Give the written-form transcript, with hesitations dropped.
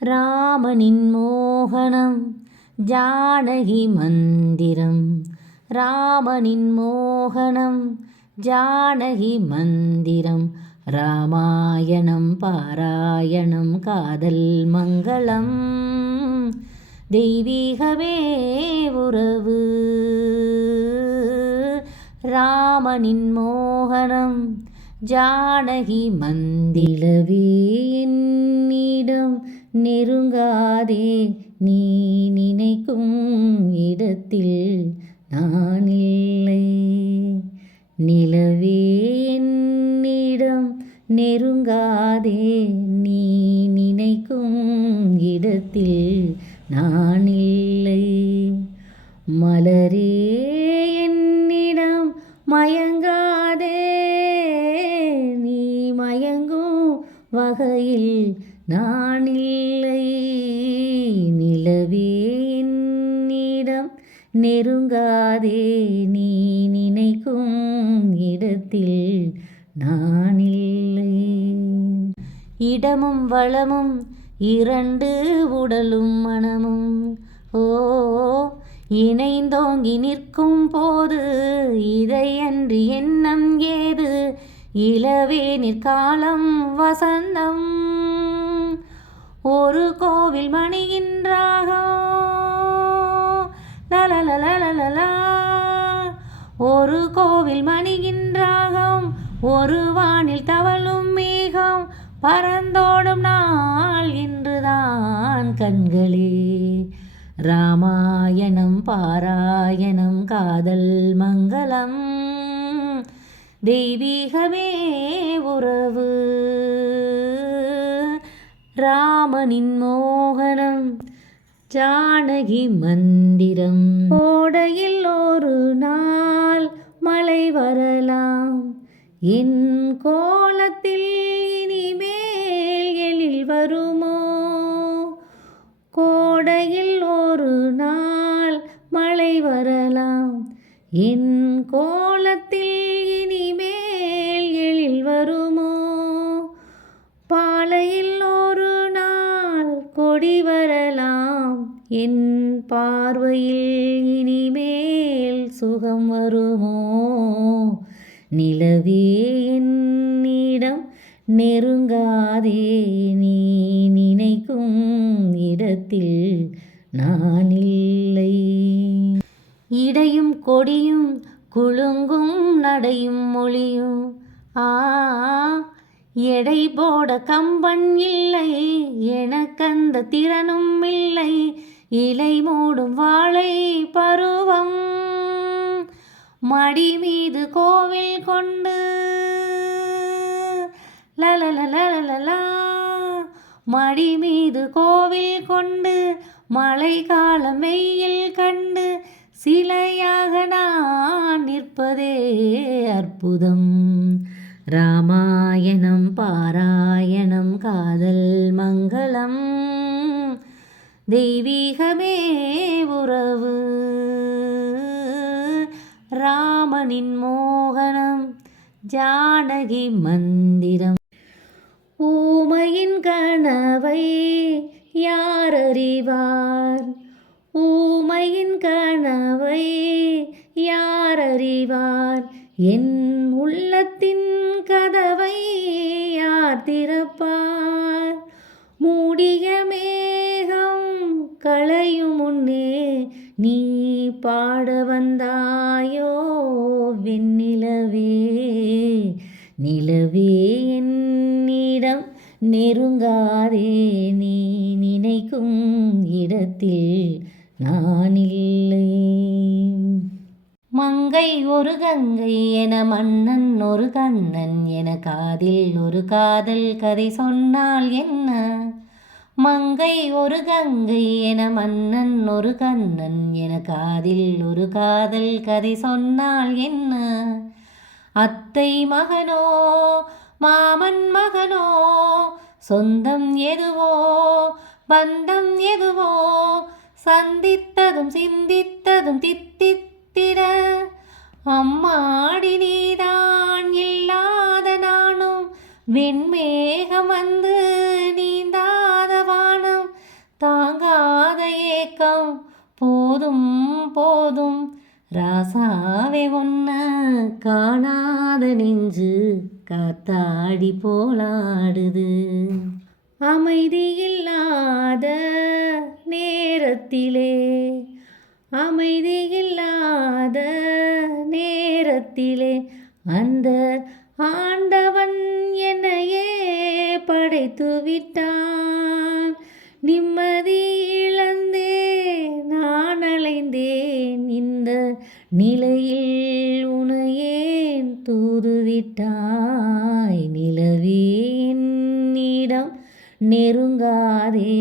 ராமனின் மோகனம் ஜானகி மந்திரம். ராமனின் மோகனம் ஜானகி மந்திரம். ராமாயணம் பாராயணம் காதல் மங்களம். தெய்வீகமே உறவு. ராமனின் மோகனம் ஜானகி மந்திலவே என்னிடம் நெருங்காதே, நீ நினைக்கும் இடத்தில் நான் இல்லை. நிலவே என்னிடம் நெருங்காதே, நீ நினைக்கும் இடத்தில் நான் இல்லை. மலரே என்னிடம் மயங்காதே, நீ மயங்கும் வகையில் நான் இல்லை. நிலவே என்னிடம் நெருங்காதே, நீ நினைக்கும் இடத்தில் நான் இல்லை. இடமும் வளமும் இரண்டு உடலும் மனமும் ஓ இணைந்தோங்கி நிற்கும் போது இதையன்றி எண்ணம் ஏது. இளவேனிற் காலம் வசந்தம் ஒரு கோவில் மணிகின்றாகம். லலலலலலா ஒரு கோவில் மணிகின்றாகம். ஒரு வானில் தவழும் மேகம் பறந்தோடும் நாள் இன்றுதான் கண்களே. ராமாயணம் பாராயணம் காதல் மங்களம். தெய்வீகமே உறவு. ராமனின் மோகனம் ஜானகி மந்திரம். கோடையில் ஒரு நாள் மழை வரலாம், என் கோலத்தில் இனிமேல் எழில் வருமோ. கோடையில் ஒரு நாள் மழை வரலாம், என் கோலத்தில் இனிமேல் எழில் வருமோ. பாலையில் ஒரு நாள் கொடி வரலாம், என் பார்வையில் இனிமேல் சுகம் வருமோ. நிலவே என்னிடம் நெருங்காதே, நீ நினைக்கும் இடத்தில் நான் இல்லை. இடையும் கொடியும் குலுங்கும் நடையும் மொழியும் எடை போட கம்பன் இல்லை, எனக்கந்த திறனும் இல்லை. இலை மூடும் வாழை பருவம் மடி மீது கோவில் கொண்டு லலலலலலா மடி மீது கோவில் கொண்டு மழை காலம் வெயில் கண்டு சிலையாக நான் நிற்பதே அற்புதம். ராமாயணம் பாராயணம் காதல் மங்களம். தெய்வீகமே உறவு. ராமனின் மோகனம் ஜானகி மந்திரம். ஊமையின் கனவை யார் அறிவார், ஊமையின் கனவை யார் அறிவார். என் உள்ளத்தின் கதவை யார் திறப்பார். மூடிய மேகம் களையும் முன்னே நீ பாட வந்தாயோ வெண்ணிலவே. நிலவே என்னிடம் நெருங்காதே, நீ நினைக்கும் இடத்தில் நான் இல்லை. மங்கை ஒரு கங்கை என மன்னன் ஒரு கண்ணன் என காதில் ஒரு காதல் கதை சொன்னால் என்ன. மங்கை ஒரு கங்கை என மன்னன் ஒரு கண்ணன் என காதில் ஒரு காதல் கதை சொன்னால் என்ன. அத்தை மகனோ மாமன் மகனோ சொந்தம் எதுவோ பந்தம் எதுவோ சந்தித்ததும் சிந்தித்ததும் தித்தித்திட அம்மாடி நீதான் இல்லாத நானும் வெண்மேகம் வந்து நீந்தாத வானம் போதும் போதும் ராசாவே ஒன்ன காணாத நெஞ்சு காத்தாடி போலாடுது. அமைதியில்லாத நேரத்திலே அமைதியில்லாத நேரத்திலே அந்த ஆண்டவன் என்னையே படைத்து விட்டான். நிம்மதி இழந்தே நான் அலைந்தேன், இந்த நிலையில் உனையேன் தூதுவிட்டாய். நிலவே என்னிடம் நெருங்காதே,